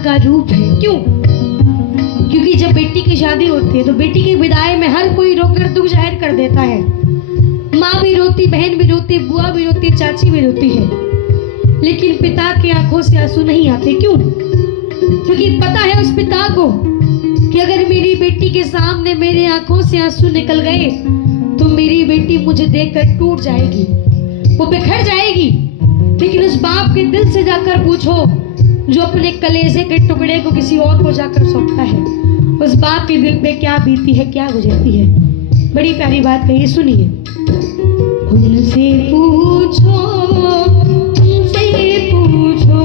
भगवान का रूप है। क्यों? क्योंकि जब बेटी की शादी होती है तो बेटी की विदाई में हर कोई रोकर दुख जाहिर कर देता है। माँ भी रोती, बहन भी रोती, बुआ भी रोती, चाची भी रोती है, लेकिन पिता की आंखों से आंसू नहीं आते। क्यों? क्योंकि पता है उस पिता को कि अगर मेरी बेटी के सामने मेरे आंखों से आंसू निकल गए तो मेरी बेटी मुझे देखकर टूट जाएगी, वो बिखर जाएगी। लेकिन उस बाप के दिल से जाकर पूछो जो अपने कलेजे के टुकड़े को किसी और को जाकर सौंपता है, उस बाप के दिल पे क्या बीती है, क्या गुजरती है। बड़ी प्यारी बात कही, सुनिए। उनसे पूछो, उनसे पूछो,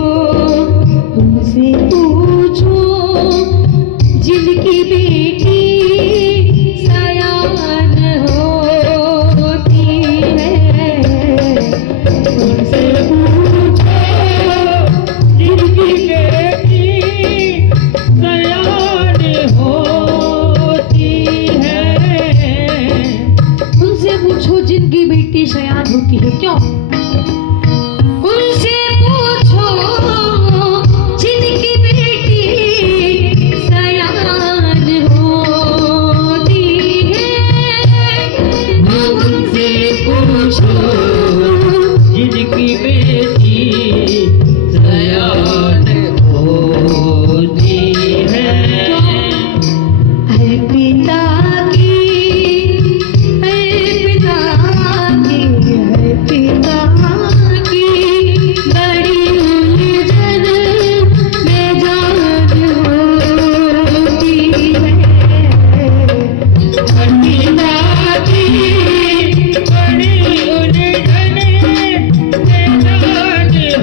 उनसे पूछो जिनकी बेटी सयान होती है। उनसे पूछो जिनकी बेटी सयान होती है। उनसे पूछो जिनकी बेटी सयान होती है। क्यों? उनसे पूछो जिनकी बेटी सयान होती है। उनसे पूछो जिनकी बेटी सयान होती है। हर पिता की, हर पिता की, हर पिता की बड़ी उलझन में जान होती है। हर पिता की बड़ी उलझन में जान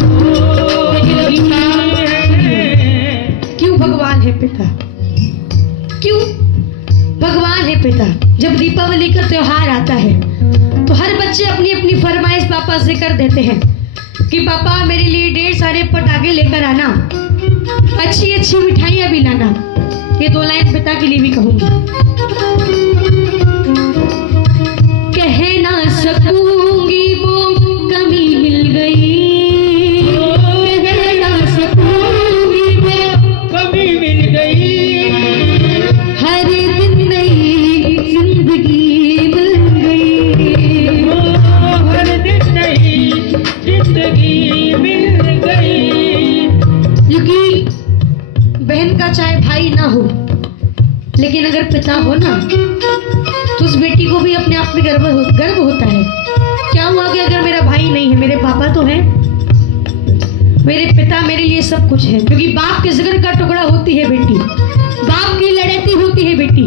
होती है। क्यों भगवान है पिता? क्यों भगवान है पिता? जब दीपावली का त्योहार आता है तो हर बच्चे अपनी अपनी फरमाइश पापा से कर देते हैं कि पापा मेरे लिए ढेर सारे पटाखे लेकर आना, अच्छी अच्छी मिठाइयाँ भी लाना। ये दो लाइन पिता के लिए भी कहूंगी। कह ना सकूंगी वो कमी मिल गई, कह ना सकूंगी वो कभी मिल गई, हर दिन नई जिंदगी मिल गई। हर दिन नई जिंदगी मिल गई। क्योंकि बहन का चाहे भाई ना हो, लेकिन अगर पिता हो ना तो उस बेटी को भी अपने आप में गर्व होता है। क्या हुआ कि अगर मेरा भाई नहीं है, मेरे पापा तो हैं, मेरे पिता मेरे लिए सब कुछ है। क्योंकि बाप के जिगर का टुकड़ा होती है बेटी, बाप की लड़ती होती है बेटी,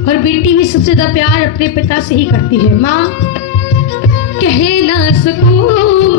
और बेटी भी सबसे ज्यादा प्यार अपने पिता से ही करती है। माँ कह ना सकूं